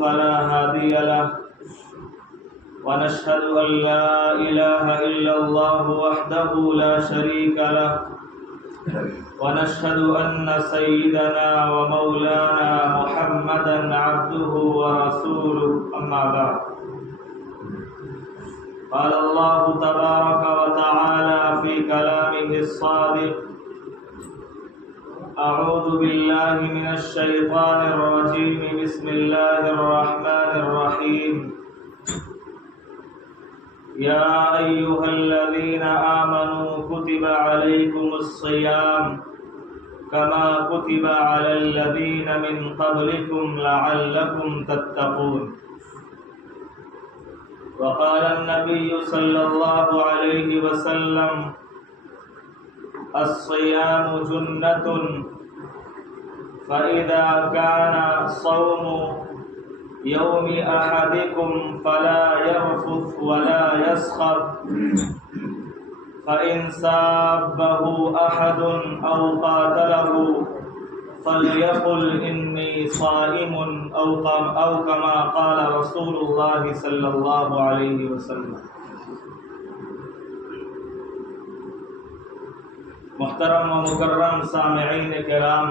فلا هادي له ونشهد أن لا إله إلا الله وحده لا شريك له ونشهد أن سيدنا ومولانا محمدا عبده ورسوله أما بعد قال الله تبارك وتعالى في كلامه الصادق أعوذ بالله من الشيطان الرجيم بسم الله الرحمن الرحيم يا أيها الذين آمنوا كتب عليكم الصيام كما كتب على الذين من قبلكم لعلكم تتقون وقال النبي صلى الله عليه وسلم الصيام جنة فإذا كان صوم يوم أحدكم فلا يرفث ولا يسخر فإن سابه أحد أو قاتله فليقل إني صائم أو كما قال رسول الله صلى الله عليه وسلم. محترم و مکرم سامعین کرام،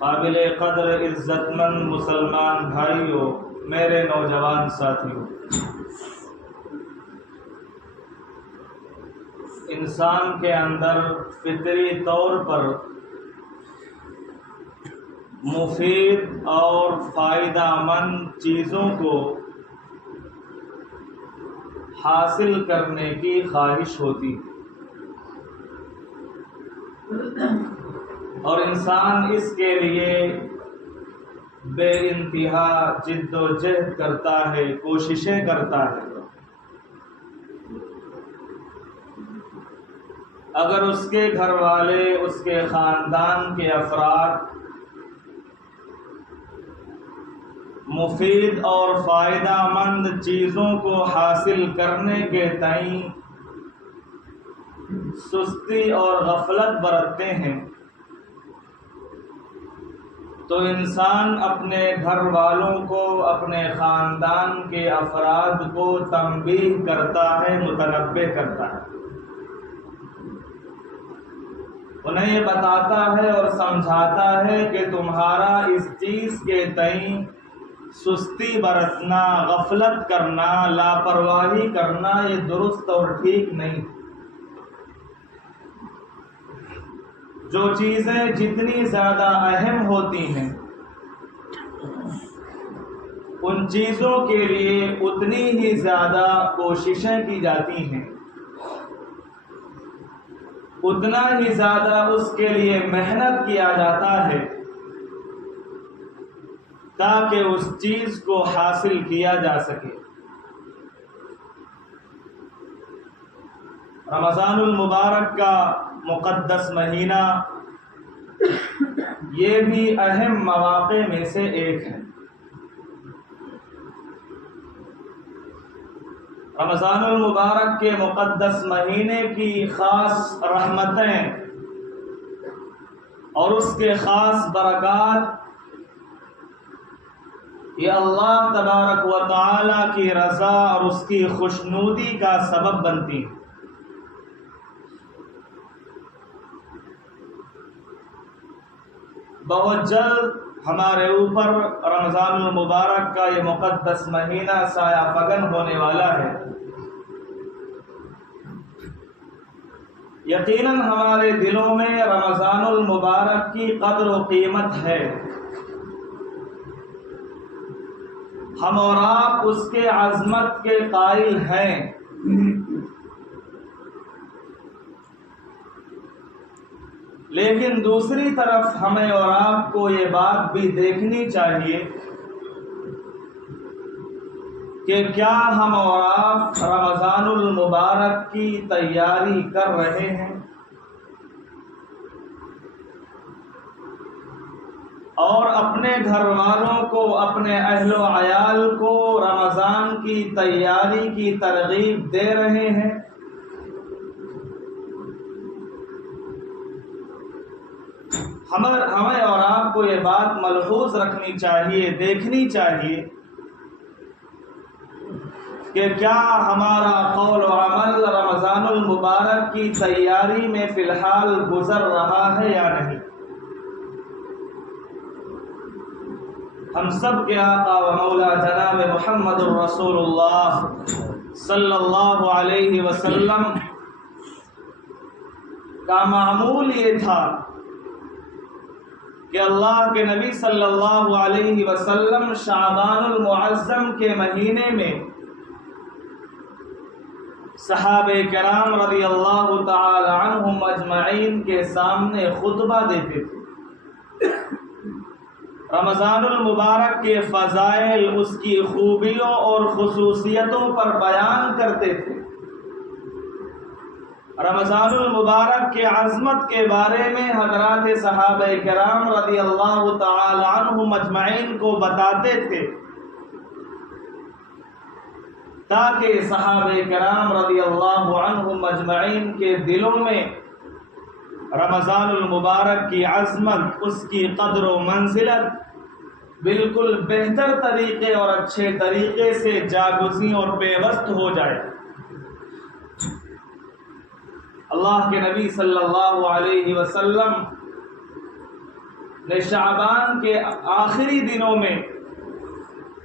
قابل قدر عزت مند مسلمان بھائیوں، میرے نوجوان ساتھیوں، انسان کے اندر فطری طور پر مفید اور فائدہ مند چیزوں کو حاصل کرنے کی خواہش ہوتی ہے اور انسان اس کے لیے بے انتہا جد و جہد کرتا ہے، کوششیں کرتا ہے۔ اگر اس کے گھر والے، اس کے خاندان کے افراد مفید اور فائدہ مند چیزوں کو حاصل کرنے کے تئیں سستی اور غفلت برتتے ہیں تو انسان اپنے گھر والوں کو، اپنے خاندان کے افراد کو تنبیہ کرتا ہے، متنبہ کرتا ہے، انہیں یہ بتاتا ہے اور سمجھاتا ہے کہ تمہارا اس چیز کے تئیں سستی برتنا، غفلت کرنا، لاپرواہی کرنا یہ درست اور ٹھیک نہیں۔ جو چیزیں جتنی زیادہ اہم ہوتی ہیں ان چیزوں کے لیے اتنی ہی زیادہ کوششیں کی جاتی ہیں، اتنا ہی زیادہ اس کے لیے محنت کیا جاتا ہے تاکہ اس چیز کو حاصل کیا جا سکے۔ رمضان المبارک کا مقدس مہینہ یہ بھی اہم مواقع میں سے ایک ہے۔ رمضان المبارک کے مقدس مہینے کی خاص رحمتیں اور اس کے خاص برکات یہ اللہ تبارک و تعالی کی رضا اور اس کی خوشنودی کا سبب بنتی ہیں۔ بہت جلد ہمارے اوپر رمضان المبارک کا یہ مقدس مہینہ سایہ فگن ہونے والا ہے۔ یقیناً ہمارے دلوں میں رمضان المبارک کی قدر و قیمت ہے، ہم اور آپ اس کے عظمت کے قائل ہیں، لیکن دوسری طرف ہمیں اور آپ کو یہ بات بھی دیکھنی چاہیے کہ کیا ہم اور آپ رمضان المبارک کی تیاری کر رہے ہیں، اور اپنے گھر والوں کو، اپنے اہل و عیال کو رمضان کی تیاری کی ترغیب دے رہے ہیں۔ ہمیں اور آپ کو یہ بات ملحوظ رکھنی چاہیے، دیکھنی چاہیے کہ کیا ہمارا قول و عمل رمضان المبارک کی تیاری میں فی الحال گزر رہا ہے یا نہیں۔ ہم سب کے آقا و مولا جناب محمد الرسول اللہ صلی اللہ علیہ وسلم کا معمول یہ تھا کہ اللہ کے نبی صلی اللہ علیہ وسلم شعبان المعظم کے مہینے میں صحابہ کرام رضی اللہ تعالی عنہم اجمعین کے سامنے خطبہ دیتے تھے، رمضان المبارک کے فضائل، اس کی خوبیوں اور خصوصیتوں پر بیان کرتے تھے، رمضان المبارک کے عظمت کے بارے میں حضرات صحابہ کرام رضی اللہ تعالی عنہم اجمعین کو بتاتے تھے، تاکہ صحابہ کرام رضی اللہ عنہم اجمعین کے دلوں میں رمضان المبارک کی عظمت، اس کی قدر و منزلت بالکل بہتر طریقے اور اچھے طریقے سے جاگزیں اور پیوست ہو جائے۔ اللہ کے نبی صلی اللہ علیہ وسلم نے شعبان کے آخری دنوں میں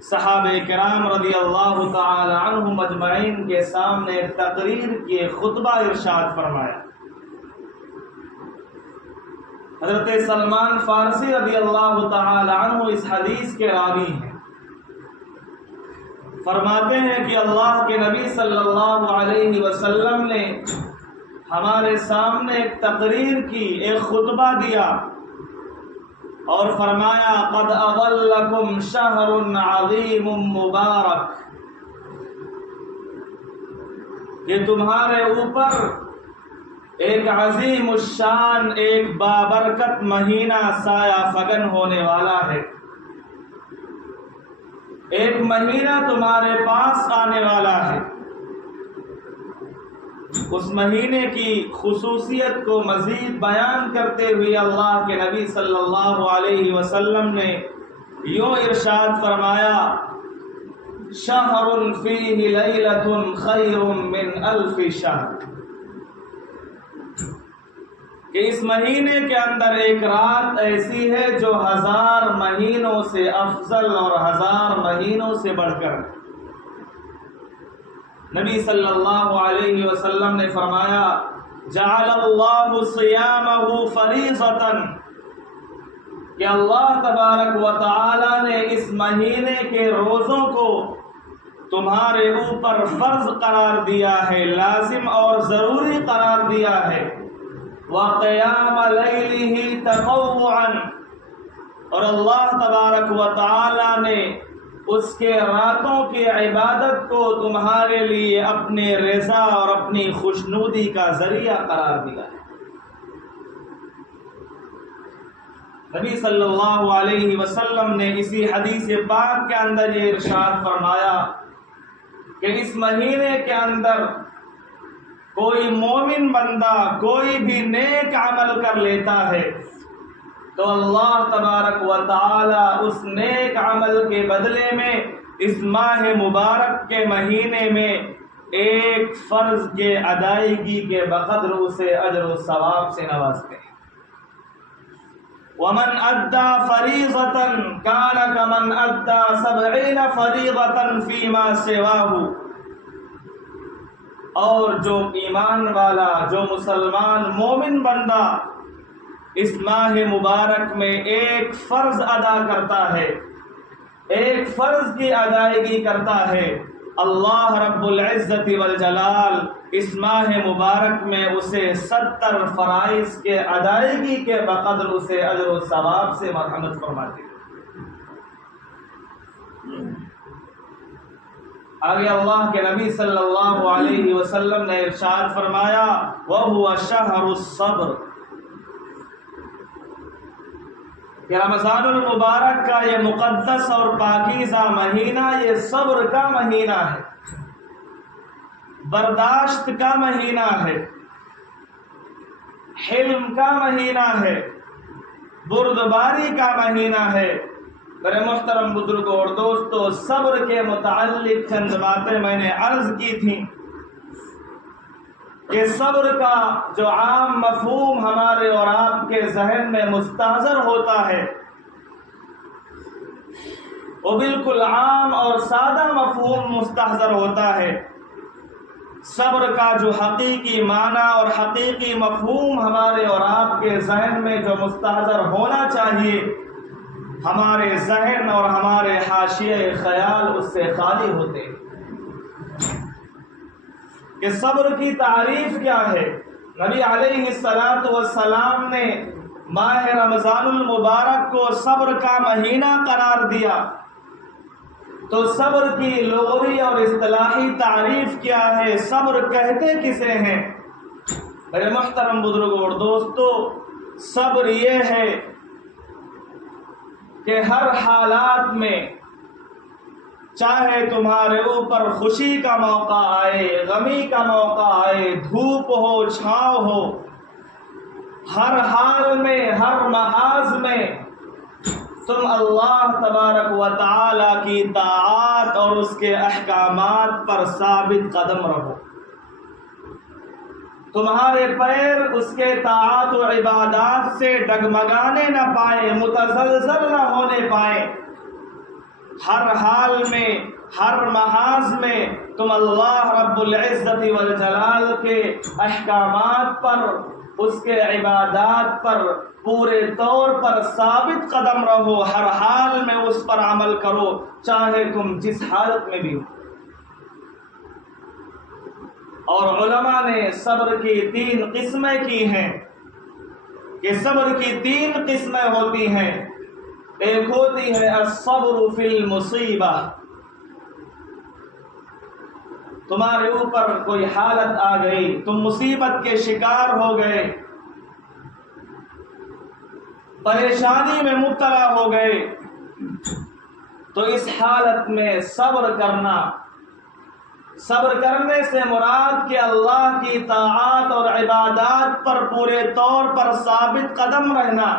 صحابہ کرام رضی اللہ تعالی عنہم اجمعین کے سامنے تقریر کی، خطبہ ارشاد فرمایا۔ حضرت سلمان فارسی رضی اللہ تعالی عنہ اس حدیث کے راوی ہیں، فرماتے ہیں کہ اللہ کے نبی صلی اللہ علیہ وسلم نے ہمارے سامنے ایک تقریر کی، ایک خطبہ دیا اور فرمایا قد اضلکم شہر عظیم مبارک، کہ تمہارے اوپر ایک عظیم الشان، ایک بابرکت مہینہ سایہ فگن ہونے والا ہے، ایک مہینہ تمہارے پاس آنے والا ہے۔ اس مہینے کی خصوصیت کو مزید بیان کرتے ہوئے اللہ کے نبی صلی اللہ علیہ وسلم نے یوں ارشاد فرمایا شہر فیہ لیلۃ خیر من الف شہر، کہ اس مہینے کے اندر ایک رات ایسی ہے جو 1000 مہینوں سے افضل اور 1000 مہینوں سے بڑھ کر۔ نبی صلی اللہ علیہ وسلم نے فرمایا جعل اللہ صیامہ فریضۃ، کہ اللہ تبارک و تعالی نے اس مہینے کے روزوں کو تمہارے اوپر فرض قرار دیا ہے، لازم اور ضروری قرار دیا ہے، وقیام لیلہ تطوعا، اور اللہ تبارک و تعالی نے اس کے راتوں کی عبادت کو تمہارے لیے اپنے رضا اور اپنی خوشنودی کا ذریعہ قرار دیا ہے۔ نبی صلی اللہ علیہ وسلم نے اسی حدیث پاک کے اندر یہ ارشاد فرمایا کہ اس مہینے کے اندر کوئی مومن بندہ کوئی بھی نیک عمل کر لیتا ہے تو اللہ تبارک و تعالی اس نیک عمل کے بدلے میں اس ماہ مبارک کے مہینے میں ایک فرض کے ادائیگی کے بقدر اسے اجر و ثواب سے نوازتے ہیں۔ ومن ادى فریضۃ کان کمن ادى 70 فریضۃ فیما سواه، اور جو ایمان والا، جو مسلمان مومن بندہ اس ماہ مبارک میں ایک فرض ادا کرتا ہے، ایک فرض کی ادائیگی کرتا ہے، اللہ رب العزت والجلال اس ماہ مبارک میں اسے 70 فرائض کے ادائیگی کے بقدر اسے اجر و ثواب سے مرحمت فرماتے ہیں۔ آگے اللہ کے نبی صلی اللہ علیہ وسلم نے ارشاد فرمایا وَهُوَ شَهْرُ الصَّبْرِ، کہ رمضان المبارک کا یہ مقدس اور پاکیزہ مہینہ یہ صبر کا مہینہ ہے، برداشت کا مہینہ ہے، حلم کا مہینہ ہے، بردباری کا مہینہ ہے۔ میرے محترم بزرگوں اور دوستو، صبر کے متعلق چند باتیں میں نے عرض کی تھیں کہ صبر کا جو عام مفہوم ہمارے اور آپ کے ذہن میں مستحضر ہوتا ہے وہ بالکل عام اور سادہ مفہوم مستحضر ہوتا ہے۔ صبر کا جو حقیقی معنی اور حقیقی مفہوم ہمارے اور آپ کے ذہن میں جو مستحضر ہونا چاہیے، ہمارے ذہن اور ہمارے حاشیے خیال اس سے خالی ہوتے ہیں کہ صبر کی تعریف کیا ہے۔ نبی علیہ السلام نے ماہ رمضان المبارک کو صبر کا مہینہ قرار دیا، تو صبر کی لغوی اور اصطلاحی تعریف کیا ہے؟ صبر کہتے کسے ہیں؟ میرے محترم بزرگوں اور دوستو، صبر یہ ہے کہ ہر حالات میں، چاہے تمہارے اوپر خوشی کا موقع آئے، غمی کا موقع آئے، دھوپ ہو، چھاؤں ہو، ہر حال میں، ہر محاذ میں تم اللہ تبارک و تعالی کی طاعات اور اس کے احکامات پر ثابت قدم رہو۔ تمہارے پیر اس کے طاعات و عبادات سے ڈگمگانے نہ پائے، متزلزل نہ ہونے پائے۔ ہر حال میں، ہر محاذ میں تم اللہ رب العزت والجلال کے احکامات پر، اس کے عبادات پر پورے طور پر ثابت قدم رہو، ہر حال میں اس پر عمل کرو، چاہے تم جس حالت میں بھی ہو۔ اور علماء نے صبر کی 3 قسمیں کی ہیں کہ صبر کی 3 قسمیں ہوتی ہیں۔ ایک ہوتی ہے الصبر فی المصیبہ، تمہارے اوپر کوئی حالت آ گئی، تم مصیبت کے شکار ہو گئے، پریشانی میں مبتلا ہو گئے، تو اس حالت میں صبر کرنا۔ صبر کرنے سے مراد کہ اللہ کی طاعات اور عبادات پر پورے طور پر ثابت قدم رہنا،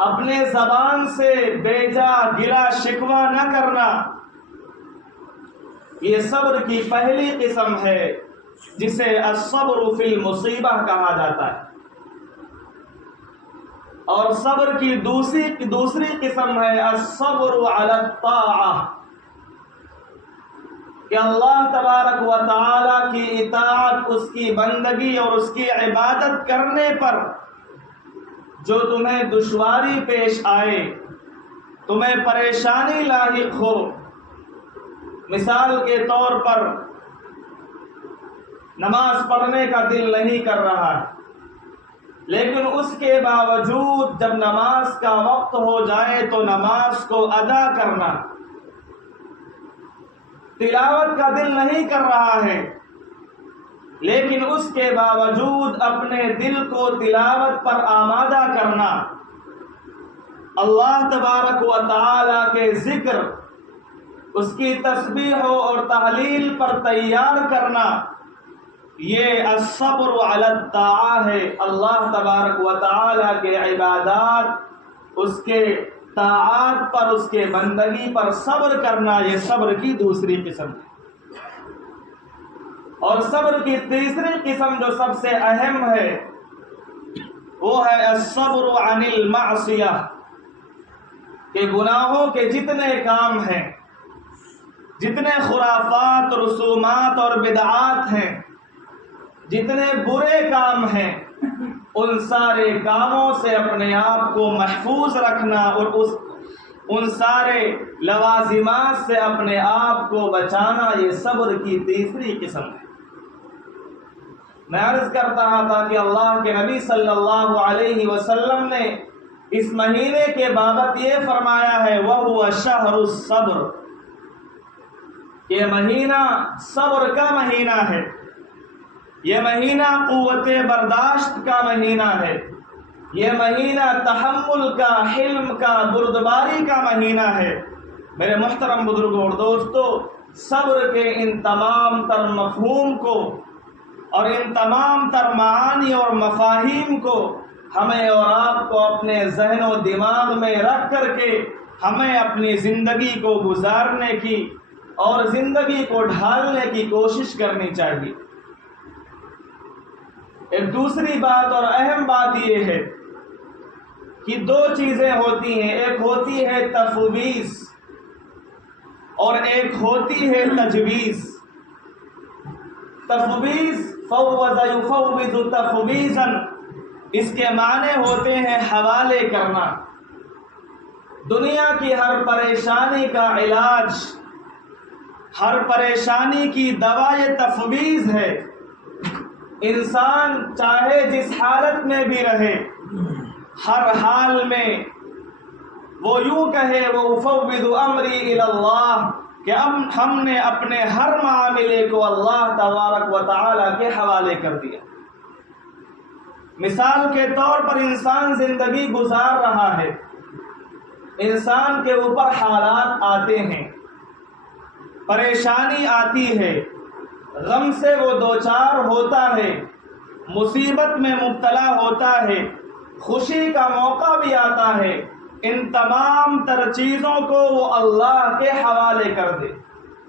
اپنے زبان سے بیجا گلا شکوہ نہ کرنا، یہ صبر کی پہلی قسم ہے جسے الصبر فی المصیبہ کہا جاتا ہے۔ اور صبر کی دوسری قسم ہے الصبر علی الطاعہ، کہ اللہ تبارک و تعالی کی اطاعت، اس کی بندگی اور اس کی عبادت کرنے پر جو تمہیں دشواری پیش آئے، تمہیں پریشانی لاحق ہو۔ مثال کے طور پر نماز پڑھنے کا دل نہیں کر رہا ہے، لیکن اس کے باوجود جب نماز کا وقت ہو جائے تو نماز کو ادا کرنا۔ تلاوت کا دل نہیں کر رہا ہے، لیکن اس کے باوجود اپنے دل کو تلاوت پر آمادہ کرنا، اللہ تبارک و تعالی کے ذکر، اس کی تسبیح اور تحلیل پر تیار کرنا، یہ الصبر علی الطاعہ ہے۔ اللہ تبارک و تعالی کے عبادات، اس کے طاعات پر، اس کے بندگی پر صبر کرنا، یہ صبر کی دوسری قسم ہے۔ اور صبر کی تیسری قسم جو سب سے اہم ہے وہ ہے الصبر عن المعصیہ، کہ گناہوں کے جتنے کام ہیں، جتنے خرافات، رسومات اور بدعات ہیں، جتنے برے کام ہیں، ان سارے کاموں سے اپنے آپ کو محفوظ رکھنا اور ان سارے لوازمات سے اپنے آپ کو بچانا، یہ صبر کی تیسری قسم ہے۔ میں عرض کرتا تھا کہ اللہ کے نبی صلی اللہ علیہ وسلم نے اس مہینے کے بابت یہ فرمایا ہے وَهُوَ شَهْرُ الصَّبْرِ، یہ مہینہ صبر کا مہینہ ہے، یہ مہینہ قوت برداشت کا مہینہ ہے، یہ مہینہ تحمل کا، حلم کا، بردباری کا مہینہ ہے۔ میرے محترم بزرگوں اور دوستو، صبر کے ان تمام تر مفہوم کو اور ان تمام تر معانی اور مفاہیم کو ہمیں اور آپ کو اپنے ذہن و دماغ میں رکھ کر کے ہمیں اپنی زندگی کو گزارنے کی اور زندگی کو ڈھالنے کی کوشش کرنی چاہیے۔ ایک دوسری بات اور اہم بات یہ ہے کہ دو چیزیں ہوتی ہیں، ایک ہوتی ہے تفویض اور ایک ہوتی ہے تجویز۔ تفویض، فوض یفوض تفویضا، اس کے معنی ہوتے ہیں حوالے کرنا۔ دنیا کی ہر پریشانی کا علاج، ہر پریشانی کی دوا یہ تفویض ہے۔ انسان چاہے جس حالت میں بھی رہے، ہر حال میں وہ یوں کہے وَأُفَوِّضُ أَمْرِي إِلَى اللَّهِ کہ ہم نے اپنے ہر معاملے کو اللہ تبارک و تعالیٰ کے حوالے کر دیا۔ مثال کے طور پر انسان زندگی گزار رہا ہے، انسان کے اوپر حالات آتے ہیں، پریشانی آتی ہے، غم سے وہ دوچار ہوتا ہے، مصیبت میں مبتلا ہوتا ہے، خوشی کا موقع بھی آتا ہے، ان تمام تر چیزوں کو وہ اللہ کے حوالے کر دے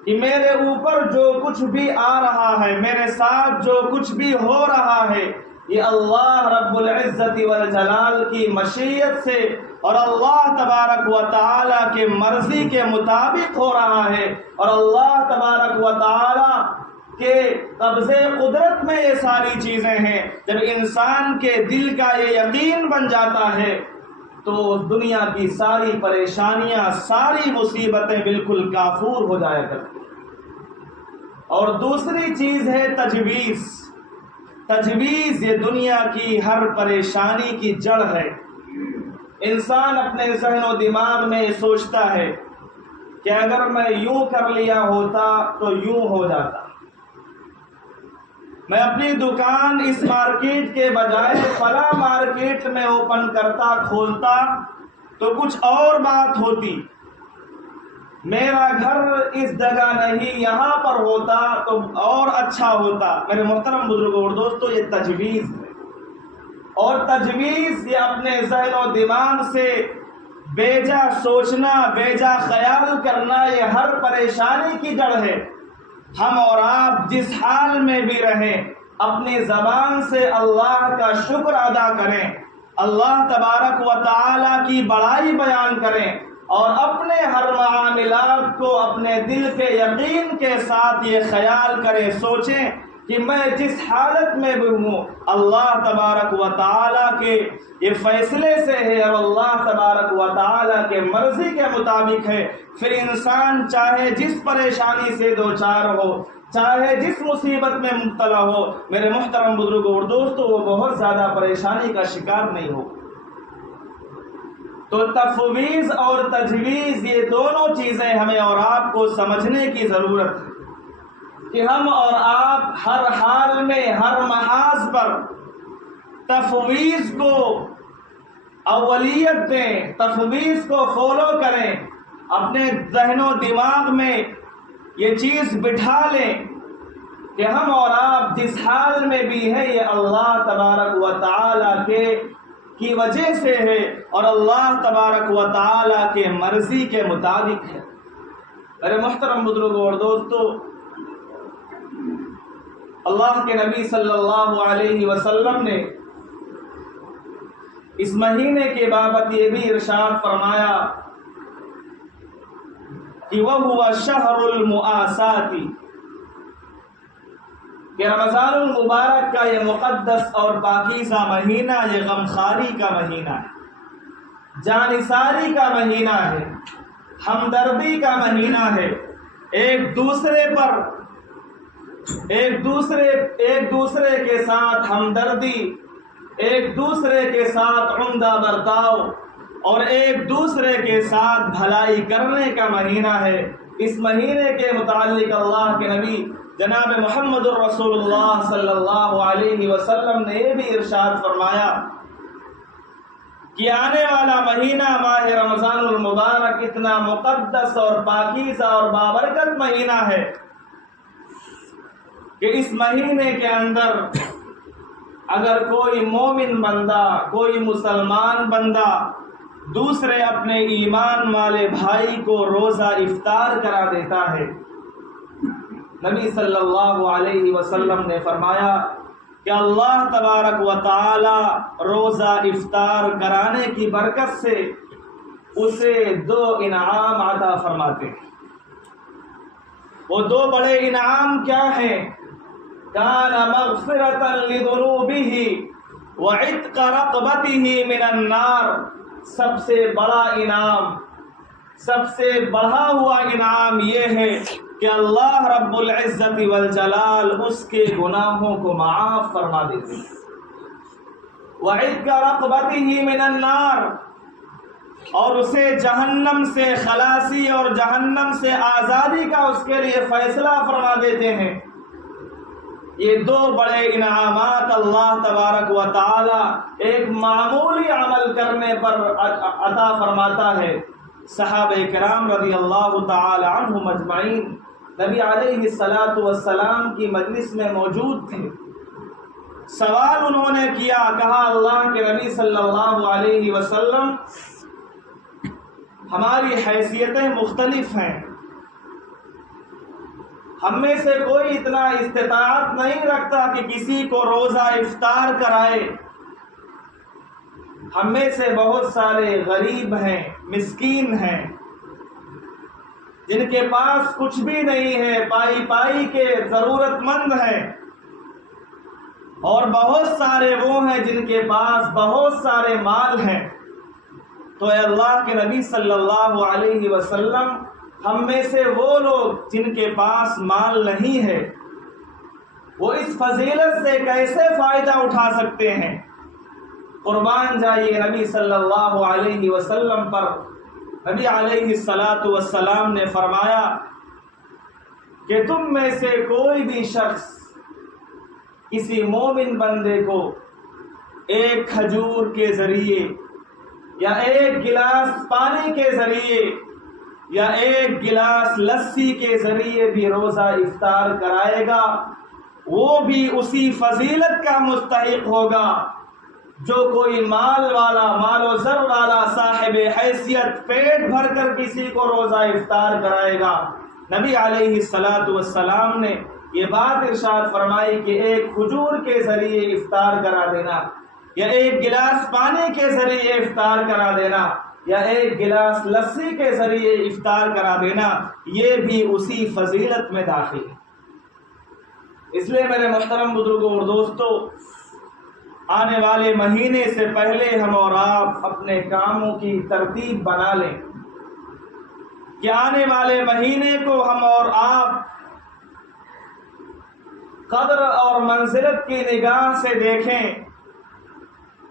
کہ میرے اوپر جو کچھ بھی آ رہا ہے، میرے ساتھ جو کچھ بھی ہو رہا ہے، یہ اللہ رب العزت والجلال کی مشیت سے اور اللہ تبارک و تعالیٰ کے مرضی کے مطابق ہو رہا ہے، اور اللہ تبارک و تعالیٰ کے قبضے قدرت میں یہ ساری چیزیں ہیں۔ جب انسان کے دل کا یہ یقین بن جاتا ہے تو دنیا کی ساری پریشانیاں، ساری مصیبتیں بالکل کافور ہو جایا کرتی ہیں۔ اور دوسری چیز ہے تجویز۔ تجویز یہ دنیا کی ہر پریشانی کی جڑ ہے۔ انسان اپنے ذہن و دماغ میں سوچتا ہے کہ اگر میں یوں کر لیا ہوتا تو یوں ہو جاتا، میں اپنی دکان اس مارکیٹ کے بجائے فلاں مارکیٹ میں اوپن کرتا، کھولتا تو کچھ اور بات ہوتی، میرا گھر اس جگہ نہیں یہاں پر ہوتا تو اور اچھا ہوتا۔ میرے محترم بزرگوں اور دوستو، یہ تجویز ہے، اور تجویز یہ اپنے ذہن و دماغ سے بیجا سوچنا، بیجا خیال کرنا، یہ ہر پریشانی کی جڑ ہے۔ ہم اور آپ جس حال میں بھی رہیں، اپنی زبان سے اللہ کا شکر ادا کریں، اللہ تبارک و تعالیٰ کی بڑائی بیان کریں، اور اپنے ہر معاملات کو اپنے دل کے یقین کے ساتھ یہ خیال کریں، سوچیں کہ میں جس حالت میں بھی ہوں اللہ تبارک و تعالیٰ کے یہ فیصلے سے ہے اور اللہ تبارک و تعالیٰ کے مرضی کے مطابق ہے۔ پھر انسان چاہے جس پریشانی سے دوچار ہو، چاہے جس مصیبت میں مبتلا ہو، میرے محترم بزرگوں اور دوستو، وہ بہت زیادہ پریشانی کا شکار نہیں ہو۔ تو تفویض اور تجویز یہ دونوں چیزیں ہمیں اور آپ کو سمجھنے کی ضرورت ہے کہ ہم اور آپ ہر حال میں، ہر محاذ پر تفویض کو اولیت دیں، تفویض کو فالو کریں، اپنے ذہن و دماغ میں یہ چیز بٹھا لیں کہ ہم اور آپ جس حال میں بھی ہیں یہ اللہ تبارک و تعالیٰ کی وجہ سے ہے اور اللہ تبارک و تعالیٰ کے مرضی کے مطابق ہے۔ میرے محترم بزرگوں اور دوستو، اللہ کے نبی صلی اللہ علیہ وسلم نے اس مہینے کے بابت یہ بھی ارشاد فرمایا کہ وَهُوَ شَهْرُ الْمُآسَاةِ، کہ رمضان المبارک کا یہ مقدس اور پاکیزہ مہینہ یہ غمخواری کا مہینہ ہے، جانثاری کا مہینہ ہے، ہمدردی کا مہینہ ہے، ایک دوسرے کے ساتھ ہمدردی، ایک دوسرے کے ساتھ عمدہ برتاؤ اور ایک دوسرے کے ساتھ بھلائی کرنے کا مہینہ ہے۔ اس مہینے کے متعلق اللہ کے نبی جناب محمد الرسول اللہ صلی اللہ علیہ وسلم نے یہ بھی ارشاد فرمایا کہ آنے والا مہینہ ماہ رمضان المبارک اتنا مقدس اور پاکیزہ اور بابرکت مہینہ ہے کہ اس مہینے کے اندر اگر کوئی مومن بندہ، کوئی مسلمان بندہ دوسرے اپنے ایمان والے بھائی کو روزہ افطار کرا دیتا ہے، نبی صلی اللہ علیہ وسلم نے فرمایا کہ اللہ تبارک و تعالی روزہ افطار کرانے کی برکت سے اسے 2 انعام عطا فرماتے ہیں۔ وہ 2 بڑے انعام کیا ہیں؟ کان مغفرۃ لذنوبہ وعتق رقبتہ من النار۔ سب سے بڑا انعام، سب سے بڑھا ہوا انعام یہ ہے کہ اللہ رب العزت والجلال اس کے گناہوں کو معاف فرما دیتے ہیں۔ وعتق رقبتہ من النار، اور اسے جہنم سے خلاصی اور جہنم سے آزادی کا اس کے لیے فیصلہ فرما دیتے ہیں۔ یہ 2 بڑے انعامات اللہ تبارک و تعالی ایک معمولی عمل کرنے پر عطا فرماتا ہے۔ صحابہ کرام رضی اللہ تعالی عنہم اجمعین نبی علیہ الصلاۃ والسلام کی مجلس میں موجود تھے۔ سوال انہوں نے کیا، کہا اللہ کے نبی صلی اللہ علیہ وسلم ہماری حیثیتیں مختلف ہیں، ہم میں سے کوئی اتنا استطاعت نہیں رکھتا کہ کسی کو روزہ افطار کرائے، ہم میں سے بہت سارے غریب ہیں، مسکین ہیں، جن کے پاس کچھ بھی نہیں ہے، پائی پائی کے ضرورت مند ہیں، اور بہت سارے وہ ہیں جن کے پاس بہت سارے مال ہیں۔ تو اے اللہ کے نبی صلی اللہ علیہ وسلم، ہم میں سے وہ لوگ جن کے پاس مال نہیں ہے وہ اس فضیلت سے کیسے فائدہ اٹھا سکتے ہیں؟ قربان جائیے نبی صلی اللہ علیہ وسلم پر نبی علیہ الصلاۃ والسلام نے فرمایا کہ تم میں سے کوئی بھی شخص کسی مومن بندے کو 1 کھجور کے ذریعے یا 1 گلاس پانی کے ذریعے یا 1 گلاس لسی کے ذریعے بھی روزہ افطار کرائے گا، وہ بھی اسی فضیلت کا مستحق ہوگا جو کوئی مال والا، مال و زر والا صاحب حیثیت پیٹ بھر کر کسی کو روزہ افطار کرائے گا۔ نبی علیہ الصلاۃ والسلام نے یہ بات ارشاد فرمائی کہ 1 کھجور کے ذریعے افطار کرا دینا، یا 1 گلاس پانی کے ذریعے افطار کرا دینا، یا 1 گلاس لسی کے ذریعے افطار کرا دینا، یہ بھی اسی فضیلت میں داخل ہے۔ اس لیے میرے محترم بزرگوں اور دوستوں، آنے والے مہینے سے پہلے ہم اور آپ اپنے کاموں کی ترتیب بنا لیں کہ آنے والے مہینے کو ہم اور آپ قدر اور منزلت کی نگاہ سے دیکھیں،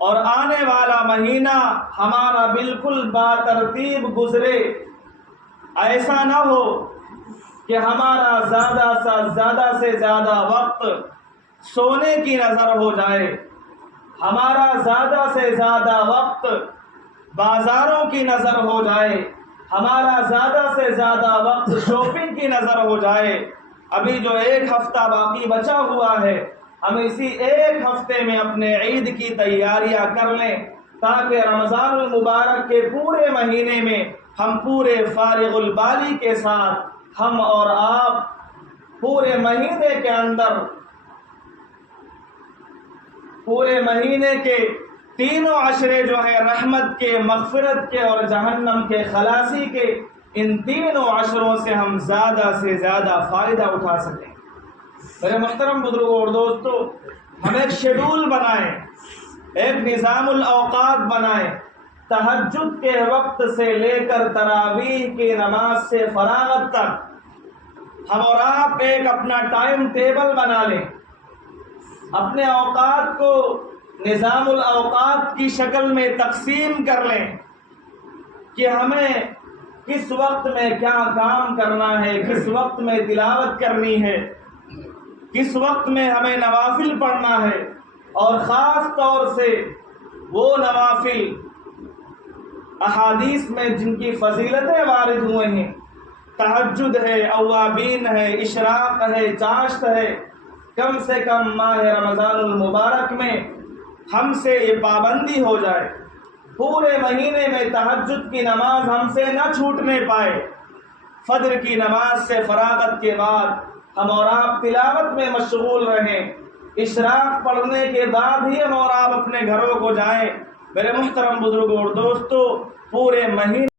اور آنے والا مہینہ ہمارا بالکل باترتیب گزرے۔ ایسا نہ ہو کہ ہمارا زیادہ سے زیادہ وقت سونے کی نظر ہو جائے، ہمارا زیادہ سے زیادہ وقت بازاروں کی نظر ہو جائے، ہمارا زیادہ سے زیادہ وقت شاپنگ کی نظر ہو جائے۔ ابھی جو 1 ہفتہ باقی بچا ہوا ہے، ہم اسی 1 ہفتے میں اپنے عید کی تیاریاں کر لیں، تاکہ رمضان المبارک کے پورے مہینے میں ہم پورے فارغ البالی کے ساتھ، ہم اور آپ پورے مہینے کے اندر، پورے مہینے کے 3 عشرے جو ہیں رحمت کے، مغفرت کے اور جہنم کے خلاصی کے، ان 3 عشروں سے ہم زیادہ سے زیادہ فائدہ اٹھا سکیں۔ میرے محترم بزرگوں اور دوستو، ہم ایک شیڈول بنائیں، ایک نظام الاوقات بنائیں، تہجد کے وقت سے لے کر تراویح کی نماز سے فراغت تک ہم اور آپ ایک اپنا ٹائم ٹیبل بنا لیں، اپنے اوقات کو نظام الاوقات کی شکل میں تقسیم کر لیں کہ ہمیں کس وقت میں کیا کام کرنا ہے، کس وقت میں تلاوت کرنی ہے، کس وقت میں ہمیں نوافل پڑھنا ہے، اور خاص طور سے وہ نوافل احادیث میں جن کی فضیلتیں وارد ہوئے ہیں، تہجد ہے، اوابین ہے، اشراق ہے، چاشت ہے، کم سے کم ماہ رمضان المبارک میں ہم سے یہ پابندی ہو جائے، پورے مہینے میں تہجد کی نماز ہم سے نہ چھوٹنے پائے۔ فجر کی نماز سے فراغت کے بعد ہم اور آپ تلاوت میں مشغول رہیں، اشراق پڑھنے کے بعد ہی ہم اور آپ اپنے گھروں کو جائیں۔ میرے محترم بزرگوں اور دوستو، پورے مہینے